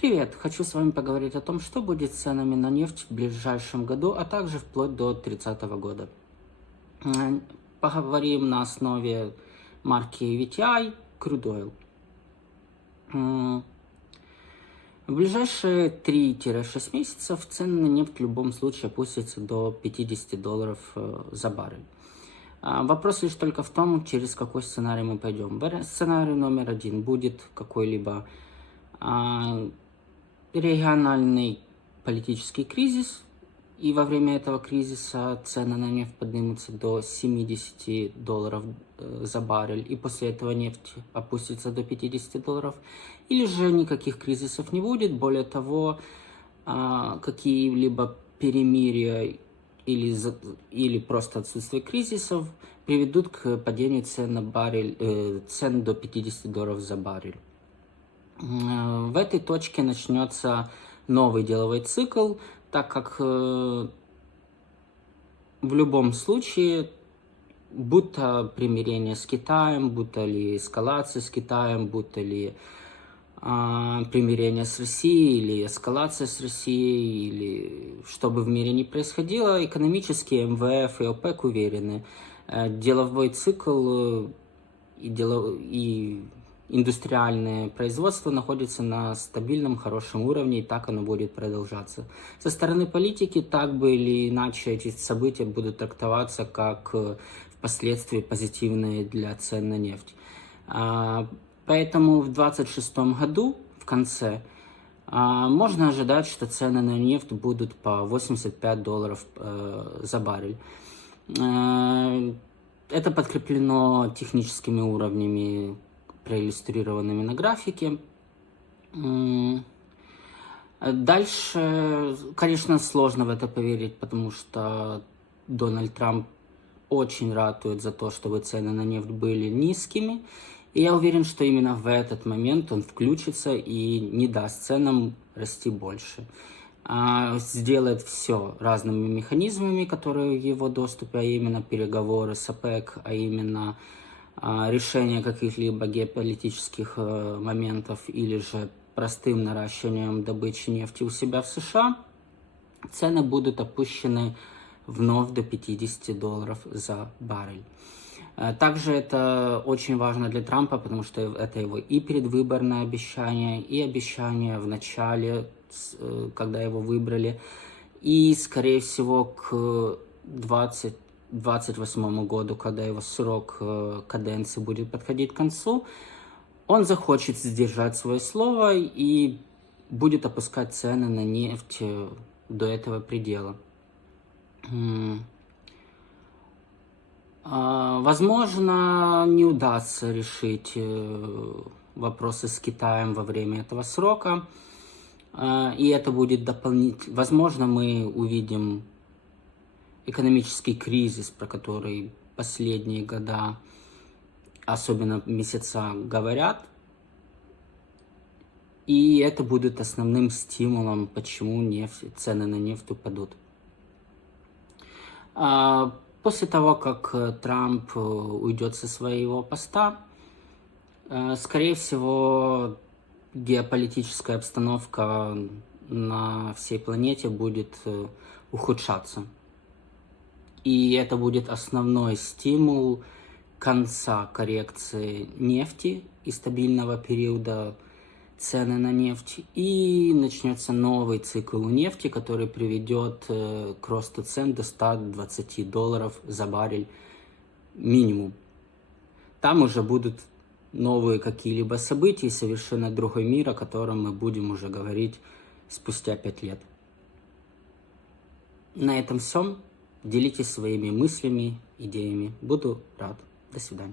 Привет! Хочу с вами поговорить о том, что будет с ценами на нефть в ближайшем году, а также вплоть до 30 года. Поговорим на основе марки VTI Crude Oil. В ближайшие 3-6 месяцев цены на нефть в любом случае опустятся до $50 за баррель. Вопрос лишь только в том, через какой сценарий мы пойдем. Сценарий номер 1 будет какой-либо региональный политический кризис, и во время этого кризиса цены на нефть поднимутся до $70 за баррель, и после этого нефть опустится до $50. Или же никаких кризисов не будет, более того, какие-либо перемирия или просто отсутствие кризисов приведут к падению цен на баррель, цен до $50 за баррель. В этой точке начнется новый деловой цикл, так как в любом случае, будто примирение с Китаем, будто ли эскалация с Китаем, будто ли примирение с Россией или эскалация с Россией, или что бы в мире ни происходило, экономически МВФ и ОПЕК уверены, деловой цикл и индустриальное производство находится на стабильном, хорошем уровне, и так оно будет продолжаться. Со стороны политики, так бы или иначе, эти события будут трактоваться как впоследствии позитивные для цен на нефть. Поэтому в 2026 году, в конце, можно ожидать, что цены на нефть будут по $85 за баррель. Это подкреплено техническими уровнями, проиллюстрированными на графике. Дальше, конечно, сложно в это поверить, потому что Дональд Трамп очень ратует за то, чтобы цены на нефть были низкими. И я уверен, что именно в этот момент он включится и не даст ценам расти больше. Сделает все разными механизмами, которые в его доступе, а именно переговоры с ОПЕК, а именно решение каких-либо геополитических моментов или же простым наращиванием добычи нефти у себя в США, цены будут опущены вновь до $50 за баррель. Также это очень важно для Трампа, потому что это его и предвыборное обещание, и обещание в начале, когда его выбрали, и, скорее всего, к 2028 году, когда его срок каденции будет подходить к концу, он захочет сдержать свое слово и будет опускать цены на нефть до этого предела. Возможно, не удастся решить вопросы с Китаем во время этого срока, и это будет дополнительно. Возможно, мы увидим экономический кризис, про который последние года, особенно месяца, говорят. И это будет основным стимулом, почему цены на нефть упадут. После того, как Трамп уйдет со своего поста, скорее всего, геополитическая обстановка на всей планете будет ухудшаться. И это будет основной стимул конца коррекции нефти и стабильного периода цены на нефть. И начнется новый цикл у нефти, который приведет к росту цен до $120 за баррель минимум. Там уже будут новые какие-либо события и совершенно другой мир, о котором мы будем уже говорить спустя 5 лет. На этом все. Делитесь своими мыслями, идеями. Буду рад. До свидания.